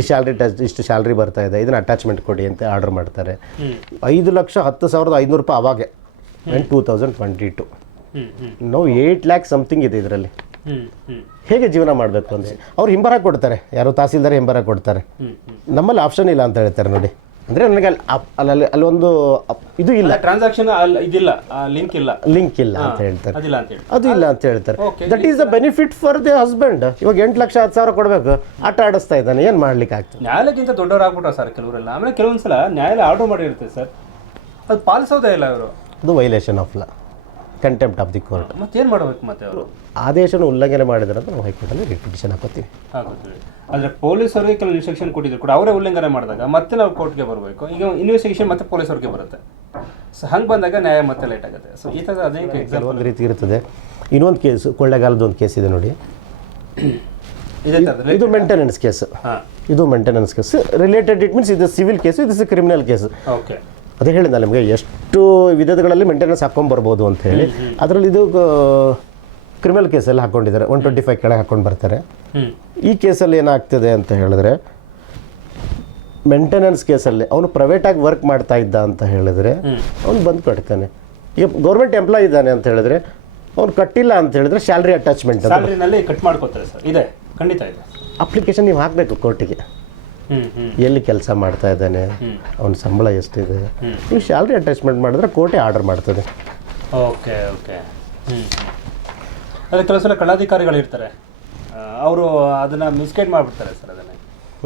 ಈ salary touch ಇಷ್ಟು salary ಬರ್ತಾ ಇದೆ ಇದನ್ನ ಅಟ್ಯಾಚ್ಮೆಂಟ್ ಕೊಡಿ ಅಂತ ಆರ್ಡರ್ ಮಾಡ್ತಾರೆ. ಐದು ಲಕ್ಷ ಹತ್ತು ಸಾವಿರದ ಐನೂರು ರೂಪಾಯಿ ಅವಾಗೆ and two thousand twenty two ನಾವು ಏಯ್ಟ್ ಲ್ಯಾಕ್ ಸಮಥಿಂಗ್ ಇದೆ ಇದರಲ್ಲಿ. ಹೇಗೆ ಜೀವನ ಮಾಡಬೇಕು ಅಂದರೆ ಅವ್ರು ಹಿಂಬರ ಕೊಡ್ತಾರೆ ಯಾರು ತಹಸೀಲ್ದಾರ್ ಹಿಂಬರ ಕೊಡ್ತಾರೆ. ನಮ್ಮಲ್ಲಿ ಆಪ್ಷನ್ ಇಲ್ಲ ಅಂತ ಹೇಳ್ತಾರೆ ನೋಡಿ. ಅಂದರೆ ನನಗೆ ಅಲ್ಲಿ ಅಪ್- ಅಲ್ಲಿ ಅಲ್ಲಿ ಒಂದು ಅಪ್- ಇದು ಇಲ್ಲ. ಟ್ರಾನ್ಸಾಕ್ಷನ್ ಇದಿಲ್ಲ ಲಿಂಕ್ ಇಲ್ಲ. ಲಿಂಕ್ ಇಲ್ಲ ಅಂತ ಹೇಳ್ತಾರೆ. ಅದಿಲ್ಲ ಅಂತ ಹೇಳಿ ಅದು ಇಲ್ಲ ಅಂತ ಹೇಳ್ತಾರೆ. Okay. That is the benefit for the husband ಇವಾಗ ಎಂಟು ಲಕ್ಷ ಹತ್ತು ಸಾವಿರ ಕೊಡಬೇಕು. ಆಟ ಆಡಿಸ್ತಾ ಇದ್ದಾನೆ. ಏನು ಮಾಡ್ಲಿಕ್ಕೆ ಆಗ್ತದೆ? ನ್ಯಾಯಾಲಯಕ್ಕಿಂತ ದೊಡ್ಡವರಾಗ್ಬಿಟ್ರ ಸರ್ ಕೆಲವರೆಲ್ಲ ಆಮೇಲೆ ಕೆಲವೊಂದ್ಸಲ ನ್ಯಾಯಾಲಯ ಆರ್ಡರ್ ಮಾಡಿರುತ್ತೆ ಸರ್. ಅದು ಪಾಲಿಸೋದೇ ಇಲ್ಲ ಅವರು ಅದು violation of law contempt of the court ಏನು ಮಾಡಬೇಕು ಮತ್ತೆ ಅವರು? ಆದೇಶನ ಉಲ್ಲಂಘನೆ ಮಾಡಿದ್ರೆ ಅಂತ ನಾವು ಹೈಕೋರ್ಟಲ್ಲಿ ರಿಪಿಟಿಷನ್ ಹಾಕೋತೀವಿ. ಆಗುತ್ತೆ ಆದರೆ ಪೊಲೀಸರಿಗೆ ಕೆಲವು ಇನ್ಸ್ಟ್ರಕ್ಷನ್ ಕೊಟ್ಟಿದ್ರು ಕೂಡ ಅವರೇ ಉಲ್ಲಂಘನೆ ಮಾಡಿದಾಗ ಮತ್ತೆ ನಾವು ಕೋರ್ಟ್ಗೆ ಬರಬೇಕು. ಈಗ ಇನ್ವೆಸ್ಟಿಗೇಷನ್ ಮತ್ತೆ ಪೊಲೀಸರಿಗೆ ಬರುತ್ತೆ. ಸೊ ಹಂಗೆ ಬಂದಾಗ ನ್ಯಾಯ ಮತ್ತೆ ಲೇಟ್ ಆಗುತ್ತೆ. ಸೊ ಈ ಥರ ಅದೇ ಎಕ್ಸಾಂಪಲ್ ಒಂದು ರೀತಿ ಇರ್ತದೆ ಇನ್ನೊಂದು ಕೇಸು ಕೊಳ್ಳೆಗಾಲದ ಒಂದು ಕೇಸ್ ಇದೆ ನೋಡಿ. ಇದೇ ಮೇಂಟೆನೆನ್ಸ್ ಕೇಸ್ ಹಾಂ. ಇದು maintenance case related it means ಇದು ಸಿವಿಲ್ ಕೇಸು ಇದು ಕ್ರಿಮಿನಲ್ ಕೇಸ್ ಓಕೆ ಅದೇ ಹೇಳಿದ ನಿಮಗೆ ಎಷ್ಟು ವಿಧಗಳಲ್ಲಿ ಮೇಂಟೆನೆನ್ಸ್ ಹಾಕೊಂಡ್ಬರ್ಬೋದು ಅಂತ ಹೇಳಿ. ಅದರಲ್ಲಿ ಇದು ಕ್ರಿಮಿನಲ್ ಕೇಸಲ್ಲಿ ಹಾಕೊಂಡಿದ್ದಾರೆ. ಒನ್ ಟ್ವೆಂಟಿ ಫೈವ್ ಕೆಳಗೆ ಹಾಕೊಂಡು ಬರ್ತಾರೆ ಈ ಕೇಸಲ್ಲಿ ಏನಾಗ್ತದೆ ಅಂತ ಹೇಳಿದ್ರೆ ಮೇಂಟೆನೆನ್ಸ್ ಕೇಸಲ್ಲಿ ಅವನು ಪ್ರೈವೇಟಾಗಿ ವರ್ಕ್ ಮಾಡ್ತಾ ಇದ್ದ ಅಂತ ಹೇಳಿದ್ರೆ ಅವ್ನು ಬಂದು ಕಟ್ತಾನೆ. ಈಗ ಗೌರ್ಮೆಂಟ್ ಎಂಪ್ಲಾಯ್ ಇದ್ದಾನೆ ಅಂತ ಹೇಳಿದ್ರೆ ಅವ್ನು ಕಟ್ಟಿಲ್ಲ ಅಂತ ಹೇಳಿದ್ರೆ ಸ್ಯಾಲ್ರಿ ಅಟ್ಯಾಚ್ಮೆಂಟ್ ಕಟ್ ಮಾಡ್ಕೊತಾರೆ ಸರ್. ಇದೆ. ಖಂಡಿತ ಇದೆ. ಅಪ್ಲಿಕೇಶನ್ ನೀವು ಹಾಕಬೇಕು ಕೋರ್ಟಿಗೆ ಎಲ್ಲಿ ಕೆಲಸ ಮಾಡ್ತಾ ಇದ್ದಾನೆ? ಅವನ ಸಂಬಳ ಎಷ್ಟಿದೆ? ನೀವು ಸ್ಯಾಲ್ರಿ ಅಟ್ಯಾಚ್ಮೆಂಟ್ ಮಾಡಿದ್ರೆ ಕೋಟೆ ಆರ್ಡರ್ ಮಾಡ್ತದೆ. Okay okay. ಅದೇ ಕೆಲವು ಸಲ ಕಳಾಧಿಕಾರಿಗಳು ಇರ್ತಾರೆ. ಅವರು ಅದನ್ನು ಮಿಸ್ಗೈಡ್ ಮಾಡಿಬಿಡ್ತಾರೆ ಸರ್ ಅದನ್ನು.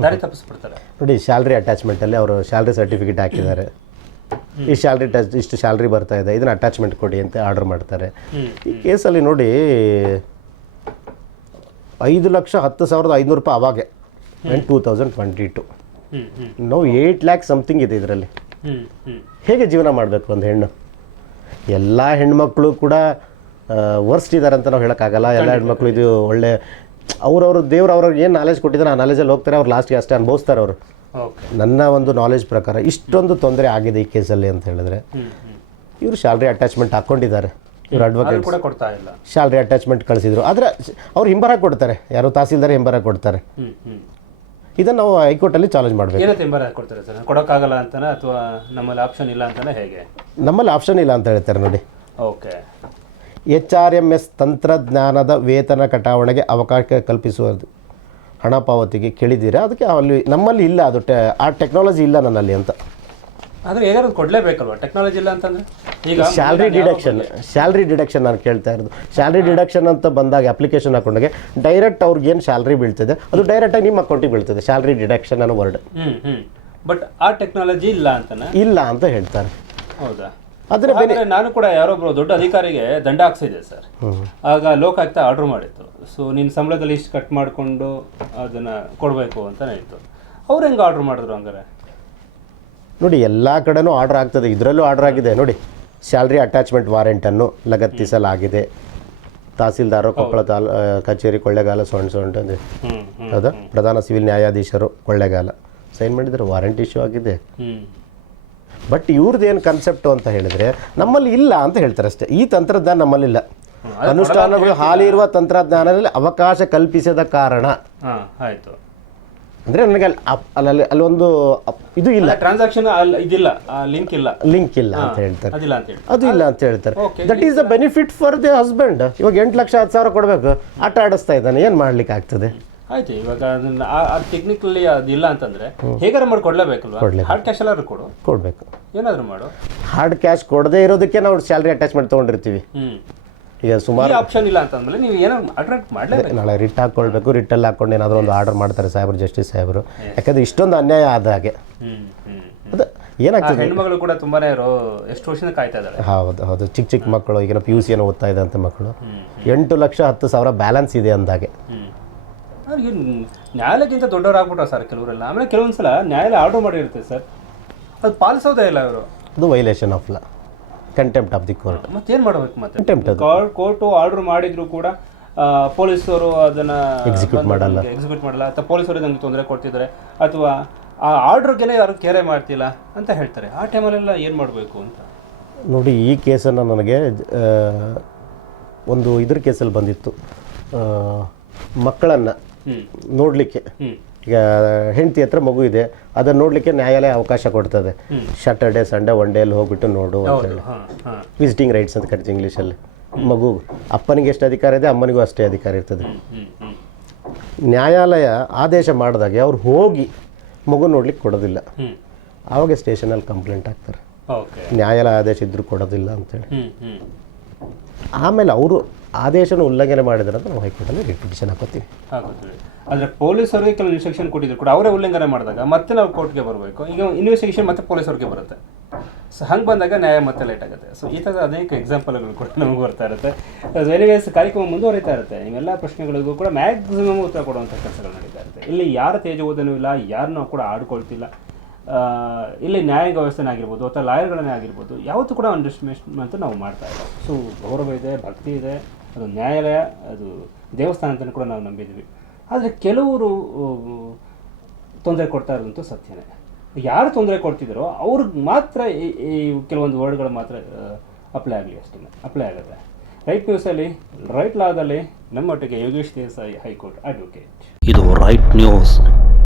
ದಾರಿ ತಪ್ಪಿಸ್ಬಿಡ್ತಾರೆ. ನೋಡಿ ಸ್ಯಾಲ್ರಿ ಅಟ್ಯಾಚ್ಮೆಂಟಲ್ಲಿ ಅವರು ಸ್ಯಾಲ್ರಿ ಸರ್ಟಿಫಿಕೇಟ್ ಹಾಕಿದ್ದಾರೆ. ಈ ಸ್ಯಾಲ್ರಿ ಟಚ್ ಇಷ್ಟು ಸ್ಯಾಲ್ರಿ ಬರ್ತಾ ಇದೆ ಇದನ್ನ ಅಟ್ಯಾಚ್ಮೆಂಟ್ ಕೊಡಿ ಅಂತ ಆರ್ಡರ್ ಮಾಡ್ತಾರೆ. ಈ ಕೇಸಲ್ಲಿ ನೋಡಿ ಐದು ಲಕ್ಷ ಹತ್ತು ಸಾವಿರದ ಐನೂರು ರೂಪಾಯಿ ಅವಾಗೆ. And two thousand twenty two ನಾವು ಏಯ್ಟ್ ಲ್ಯಾಕ್ ಸಮಥಿಂಗ್ ಇದೆ ಇದರಲ್ಲಿ. ಹ್ಞೂ ಹ್ಞೂ ಹೇಗೆ ಜೀವನ ಮಾಡಬೇಕು ಒಂದು ಹೆಣ್ಣು? ಎಲ್ಲ ಹೆಣ್ಮಕ್ಳು ಕೂಡ ವರ್ಸ್ಟ್ ಇದ್ದಾರೆ ಅಂತ ನಾವು ಹೇಳೋಕ್ಕಾಗಲ್ಲ. ಎಲ್ಲ ಹೆಣ್ಮಕ್ಳು ಇದು ಒಳ್ಳೆ ಅವ್ರವ್ರ ದೇವ್ರು ಅವ್ರಿಗೆ ಏನು ನಾಲೆಜ್ ಕೊಟ್ಟಿದ್ದಾರೆ ಆ ನಾಲೆಜಲ್ಲಿ ಹೋಗ್ತಾರೆ ಅವ್ರು ಲಾಸ್ಟ್ಗೆ ಅಷ್ಟೇ ಅನುಭವಿಸ್ತಾರೆ ಅವರು. ನನ್ನ ಒಂದು ನಾಲೆಜ್ ಪ್ರಕಾರ ಇಷ್ಟೊಂದು ತೊಂದರೆ ಆಗಿದೆ ಈ ಕೇಸಲ್ಲಿ ಅಂತ ಹೇಳಿದ್ರೆ ಇವರು ಸ್ಯಾಲ್ರಿ ಅಟ್ಯಾಚ್ಮೆಂಟ್ ಹಾಕ್ಕೊಂಡಿದ್ದಾರೆ ಇವ್ರು ಅಡ್ವೊಕೇಟ್ ಕೂಡ ಕೊಡ್ತಾ ಇಲ್ಲ. ಸ್ಯಾಲ್ರಿ ಅಟ್ಯಾಚ್ಮೆಂಟ್ ಕಳಿಸಿದ್ರು. ಆದರೆ ಅವ್ರು ಹಿಂಬರ ಕೊಡ್ತಾರೆ. ಯಾರು ತಹಸೀಲ್ದಾರ್ ಹಿಂಬರ ಕೊಡ್ತಾರೆ. ಇದನ್ನು ನಾವು ಹೈಕೋರ್ಟಲ್ಲಿ ಚಾಲೆಂಜ್ ಮಾಡಬೇಕು. ಕೊಡ್ತಾರೆ ಸರ್? ಕೊಡೋಕ್ಕಾಗಲ್ಲ ಅಂತಾನೆ ಅಥವಾ ನಮ್ಮಲ್ಲಿ ಆಪ್ಷನ್ ಇಲ್ಲ ಅಂತಾನೆ ಹೇಗೆ? ನಮ್ಮಲ್ಲಿ ಆಪ್ಷನ್ ಇಲ್ಲ ಅಂತ ಹೇಳ್ತಾರೆ ನೋಡಿ. Okay. H R M S ತಂತ್ರಜ್ಞಾನದ ವೇತನ ಕಟಾವಣೆಗೆ ಅವಕಾಶ ಕಲ್ಪಿಸುವುದು. ಹಣ ಪಾವತಿಗೆ ಕೇಳಿದ್ದೀರಾ? ಅದಕ್ಕೆ ಅಲ್ಲಿ ನಮ್ಮಲ್ಲಿ ಇಲ್ಲ ಅದು ಟೆ ಆ ಟೆಕ್ನಾಲಜಿ ಇಲ್ಲ ನನ್ನಲ್ಲಿ ಅಂತ. ಆದರೆ ಹೇಗಾದ್ರು ಕೊಡಲೇಬೇಕಲ್ವ? ಟೆಕ್ನಾಲಜಿ ಇಲ್ಲ ಅಂತಂದ್ರೆ? ಈಗ ಸ್ಯಾಲ್ರಿ ಡಿಡಕ್ಷನ್ ಸ್ಯಾಲ್ರಿ ಡಿಡಕ್ಷನ್ ನಾನು ಕೇಳ್ತಾ ಇರೋದು. ಸ್ಯಾಲ್ರಿ ಡಿಡಕ್ಷನ್ ಅಂತ ಬಂದಾಗ ಅಪ್ಲಿಕೇಶನ್ ಹಾಕೊಂಡಾಗ ಡೈರೆಕ್ಟ್ ಅವ್ರಿಗೆ ಏನು ಸ್ಯಾಲ್ರಿ ಬೀಳ್ತದೆ? ಅದು ಡೈರೆಕ್ಟಾಗಿ ನಿಮ್ಮ ಅಕೌಂಟಿಗೆ ಬೀಳ್ತದೆ ಸ್ಯಾಲ್ರಿ ಡಿಡಕ್ಷನ್ ಅನ್ನೋ ವರ್ಡ್ ಹ್ಞೂ ಹ್ಞೂ ಬಟ್ ಆ ಟೆಕ್ನಾಲಜಿ ಇಲ್ಲ ಅಂತಾನೆ? ಇಲ್ಲ ಅಂತ ಹೇಳ್ತಾರೆ. ಹೌದಾ? ಆದರೆ ನಾನು ಕೂಡ ಯಾರೊಬ್ರು ದೊಡ್ಡ ಅಧಿಕಾರಿಗೆ ದಂಡ ಹಾಕ್ಸಿದೆ ಸರ್. ಆಗ ಲೋಕಾಯುಕ್ತ ಆರ್ಡರ್ ಮಾಡಿತ್ತು. ಸೊ ನಿನ್ನ ಸಂಬಳದಲ್ಲಿ ಇಷ್ಟು ಕಟ್ ಮಾಡಿಕೊಂಡು ಅದನ್ನು ಕೊಡಬೇಕು ಅಂತ ಹೇಳ್ತು. ಅವ್ರು ಹೆಂಗೆ ಆರ್ಡರ್ ಮಾಡಿದ್ರು ಹಂಗಾರೆ? ನೋಡಿ ಎಲ್ಲ ಕಡೆನೂ ಆರ್ಡರ್ ಆಗ್ತದೆ. ಇದರಲ್ಲೂ ಆರ್ಡರ್ ಆಗಿದೆ. ನೋಡಿ ಸ್ಯಾಲ್ರಿ ಅಟ್ಯಾಚ್ಮೆಂಟ್ ವಾರೆಂಟನ್ನು ಲಗತ್ತಿಸಲಾಗಿದೆ. ತಹಸೀಲ್ದಾರರು ಕೊಪ್ಪಳ ತಾಲ್ ಕಚೇರಿ ಕೊಳ್ಳೇಗಾಲ ಸೊಂಡ್ ಸೊಂಡ್ ಹೌದಾ? ಪ್ರಧಾನ ಸಿವಿಲ್ ನ್ಯಾಯಾಧೀಶರು ಕೊಳ್ಳೇಗಾಲ. ಸೈನ್ ಮಾಡಿದರೆ ವಾರಂಟ್ ಇಶ್ಯೂ ಆಗಿದೆ. ಬಟ್ ಇವ್ರದ್ದು ಏನು ಕನ್ಸೆಪ್ಟು ಅಂತ ಹೇಳಿದರೆ ನಮ್ಮಲ್ಲಿ ಇಲ್ಲ ಅಂತ ಹೇಳ್ತಾರೆ ಅಷ್ಟೇ. ಈ ತಂತ್ರಜ್ಞಾನ ನಮ್ಮಲ್ಲಿಲ್ಲ. ಅನುಷ್ಠಾನಗಳು ಹಾಲಿರುವ ತಂತ್ರಜ್ಞಾನದಲ್ಲಿ ಅವಕಾಶ ಕಲ್ಪಿಸದ ಕಾರಣ. ಆಯಿತು. ಅಂದರೆ ನನಗೆ ಅಲ್ಲಿ ಅಪ್- ಅಲ್ಲಿ ಅಲ್ಲಿ ಒಂದು ಅಪ್- ಇದು ಇಲ್ಲ. ಟ್ರಾನ್ಸಾಕ್ಷನ್ ಇದಿಲ್ಲ ಲಿಂಕ್ ಇಲ್ಲ. ಲಿಂಕ್ ಇಲ್ಲ ಅಂತ ಹೇಳ್ತಾರೆ. ಅದಿಲ್ಲ ಅಂತ ಹೇಳಿ ಅದು ಇಲ್ಲ ಅಂತ ಹೇಳ್ತಾರೆ. Okay. That is the benefit for the husband ಇವಾಗ ಎಂಟು ಲಕ್ಷ ಹತ್ತು ಸಾವಿರ ಕೊಡಬೇಕು. ಆಟ ಆಡಿಸ್ತಾ ಇದ್ದಾನೆ. ಏನು ಮಾಡ್ಲಿಕ್ಕೆ ಆಗ್ತದೆ? ಆಯ್ತು ಇವಾಗ ಅದನ್ನ ಟೆಕ್ನಿಕಲಿ ಅದಿಲ್ಲ ಅಂತಂದ್ರೆ ಹೇಗಾರ ಮಾಡಿ ಕೊಡ್ಲೇಬೇಕಲ್ವಾ? ಹಾರ್ಡ್ ಕ್ಯಾಶ್ ಎಲ್ಲಾದ್ರು ಕೊಡು. ಕೊಡಬೇಕು. ಏನಾದ್ರು ಮಾಡು. ಹಾರ್ಡ್ ಕ್ಯಾಶ್ ಕೊಡದೇ ಇರೋದಕ್ಕೆ ನಾವು ಸ್ಯಾಲ್ರಿ ಅಟ್ಯಾಚ್ಮೆಂಟ್ ತೊಗೊಂಡಿರ್ತೀವಿ. ಹ್ಮ್. ಈಗ ಸುಮಾರು ಆಪ್ಷನ್ ಇಲ್ಲ ಅಂತಂದ್ಮೇಲೆ ನೀವು ಏನೋ ಅಟ್ರಾಕ್ಟ್ ಮಾಡ್ಲೇಬೇಕು. ನಾಳೆ ರಿಟ್ ಹಾಕ್ಕೊಳ್ಬೇಕು ರಿಟ್ಟಲ್ಲಿ ಹಾಕ್ಕೊಂಡು ಏನಾದರೂ ಒಂದು ಆರ್ಡರ್ ಮಾಡ್ತಾರೆ ಸಾಹೇಬರು ಜಸ್ಟಿಸ್ ಸಾಹೇಬರು. ಯಾಕಂದ್ರೆ ಇಷ್ಟೊಂದು ಅನ್ಯಾಯ ಆದ ಹಾಗೆ. ಅದು ಏನಾಗ್ತದೆ? ಹೆಣ್ಮಗಳು ಕೂಡ ತುಂಬಾನೇ ಇರೋ ಎಷ್ಟು ವರ್ಷದ ಕಾಯ್ತಾ ಇದ್ದಾರೆ ಹೌದು ಹೌದು. ಚಿಕ್ಕ ಚಿಕ್ಕ ಮಕ್ಕಳು ಈಗಿನ ಪಿ ಯು ಸಿ ಏನೋ ಓದ್ತಾ ಇದೆ ಅಂತ ಮಕ್ಕಳು ಎಂಟು ಲಕ್ಷ ಹತ್ತು ಸಾವಿರ ಬ್ಯಾಲೆನ್ಸ್ ಇದೆ ಅಂದಾಗೆ ನ್ಯಾಯಾಲಯಕ್ಕಿಂತ ದೊಡ್ಡವರಾಗ್ಬಿಟ್ರ ಸರ್ ಕೆಲವರೆಲ್ಲ. ಆಮೇಲೆ ಕೆಲವೊಂದ್ಸಲ ನ್ಯಾಯಾಲಯ ಆರ್ಡರ್ ಮಾಡಿರುತ್ತೆ ಸರ್. ಅದು ಪಾಲಿಸೋದೇ ಇಲ್ಲ ಅವರು ಅದು violation of law contempt of the court ಏನು ಮಾಡಬೇಕು ಮತ್ತೆ? ಕಂಟೆಂಪ್ಟ್ ಕೋರ್ಟು ಆರ್ಡರ್ ಮಾಡಿದ್ರು ಕೂಡ ಪೊಲೀಸರು ಅದನ್ನ ಎಕ್ಸಿಕ್ಯೂಟ್ ಮಾಡಲ್ಲ. ಎಕ್ಸಿಕ್ಯೂಟ್ ಮಾಡಲ್ಲ. ಅಥವಾ ಪೊಲೀಸರು ನಂಗೆ ತೊಂದರೆ ಕೊಡ್ತಿದ್ದಾರೆ. ಅಥವಾ ಆ ಆರ್ಡರ್ಗೆನೆ ಯಾರು ಕೇರೆ ಮಾಡ್ತಿಲ್ಲ ಅಂತ ಹೇಳ್ತಾರೆ. ಆ ಟೈಮಲ್ಲೆಲ್ಲ ಏನು ಮಾಡಬೇಕು ಅಂತ? ನೋಡಿ ಈ ಕೇಸನ್ನು ನನಗೆ ಒಂದು ಇದ್ರ ಕೇಸಲ್ಲಿ ಬಂದಿತ್ತು. ಮಕ್ಕಳನ್ನು ನೋಡಲಿಕ್ಕೆ. ಈಗ ಹೆಂಡತಿ ಹತ್ರ ಮಗು ಇದೆ ಅದನ್ನ ನೋಡಲಿಕ್ಕೆ ನ್ಯಾಯಾಲಯ ಅವಕಾಶ ಕೊಡ್ತದೆ. ಸ್ಯಾಟರ್ಡೆ ಸಂಡೇ ಒನ್ ಅಲ್ಲಿ ಹೋಗ್ಬಿಟ್ಟು ನೋಡು ಅಂತ ಹಾಂ ವಿಸಿಟಿಂಗ್ ರೈಟ್ಸ್ ಅಂತ ಕರಿತೀವಿ ಇಂಗ್ಲೀಷಲ್ಲಿ ಮಗು ಅಪ್ಪನಿಗೆ ಎಷ್ಟು ಅಧಿಕಾರ ಇದೆ ಅಮ್ಮನಿಗೂ ಅಷ್ಟೇ ಅಧಿಕಾರ ಇರ್ತದೆ. ನ್ಯಾಯಾಲಯ ಆದೇಶ ಮಾಡಿದಾಗ ಅವ್ರು ಹೋಗಿ ಮಗು ನೋಡ್ಲಿಕ್ಕೆ ಕೊಡೋದಿಲ್ಲ. ಅವಾಗ ಆವಾಗ ಸ್ಟೇಷನಲ್ಲಿ ಕಂಪ್ಲೇಂಟ್ ಆಗ್ತಾರೆ ನ್ಯಾಯಾಲಯ ಆದೇಶ ಇದ್ರೂ ಕೊಡೋದಿಲ್ಲ ಅಂತೇಳಿ ಆಮೇಲೆ ಅವರು ಆದೇಶನ ಉಲ್ಲಂಘನೆ ಮಾಡಿದ್ರೆ ನಾವು ಹೈಕೋರ್ಟಲ್ಲಿ ರಿಟ್ ಪಿಟಿಷನ್ ಹಾಕೋತೀವಿ. ಆದರೆ ಪೊಲೀಸರಿಗೆ ಕೆಲವು ಇನ್ಸ್ಟ್ರಕ್ಷನ್ ಕೊಟ್ಟಿದ್ರು ಕೂಡ ಅವರೇ ಉಲ್ಲಂಘನೆ ಮಾಡಿದಾಗ ಮತ್ತೆ ನಾವು ಕೋರ್ಟ್ಗೆ ಬರಬೇಕು. ಈಗ ಇನ್ವೆಸ್ಟಿಗೇಷನ್ ಮತ್ತೆ ಪೊಲೀಸರಿಗೆ ಬರುತ್ತೆ. ಸೊ ಹಂಗೆ ಬಂದಾಗ ನ್ಯಾಯ ಮತ್ತೆ ಲೇಟ್ ಆಗುತ್ತೆ. ಸೊ ಈ ಥರದ ಅನೇಕ ಎಕ್ಸಾಂಪಲ್ಗಳು ಕೂಡ ನಮಗೆ ಬರ್ತಾ ಇರುತ್ತೆ. ಎನಿವೇಸ್ ಕಾರ್ಯಕ್ರಮ ಮುಂದುವರಿತಾ ಇರುತ್ತೆ. ಇವೆಲ್ಲ ಪ್ರಶ್ನೆಗಳಿಗೂ ಕೂಡ ಮ್ಯಾಕ್ಸಿಮಮ್ ಉತ್ತರ ಕೊಡುವಂಥ ಕೆಲಸಗಳು ನಡೀತಾ ಇರುತ್ತೆ. ಇಲ್ಲಿ ಯಾರು ತೇಜ ಓದನೂ ಇಲ್ಲ, ಯಾರನ್ನೂ ಕೂಡ ಆಡ್ಕೊಳ್ತಿಲ್ಲ. ಇಲ್ಲಿ ನ್ಯಾಯಾಂಗ ವ್ಯವಸ್ಥೆನೇ ಆಗಿರ್ಬೋದು ಅಥವಾ ಲಾಯರ್ಗಳನ್ನೇ ಆಗಿರ್ಬೋದು, ಯಾವತ್ತೂ ಕೂಡ ಅಂಡರ್ಸ್ಟಿಮೇಷನ್ ಅಂತ ನಾವು ಮಾಡ್ತಾ ಇಲ್ಲ. ಸೊ, ಗೌರವ ಇದೆ, ಭಕ್ತಿ ಇದೆ, ಅದು ನ್ಯಾಯಾಲಯ, ಅದು ದೇವಸ್ಥಾನ ಅಂತಲೂ ಕೂಡ ನಾವು ನಂಬಿದ್ವಿ ಆದರೆ ಕೆಲವರು ತೊಂದರೆ ಕೊಡ್ತಾ ಇರೋದಂತೂ ಸತ್ಯನೇ. ಯಾರು ತೊಂದರೆ ಕೊಡ್ತಿದ್ದಾರೋ ಅವ್ರಿಗೆ ಮಾತ್ರ ಈ ಕೆಲವೊಂದು ವರ್ಡ್ಗಳು ಮಾತ್ರ ಅಪ್ಲೈ ಆಗಲಿ ಅಷ್ಟೇ ಅಪ್ಲೈ ಆಗುತ್ತೆ. ರೈಟ್ ನ್ಯೂಸಲ್ಲಿ, ರೈಟ್ ಲಾದಲ್ಲಿ ನಮ್ಮೊಟ್ಟಿಗೆ Yogesh Desai high court advocate ಇದು ರೈಟ್ ನ್ಯೂಸ್.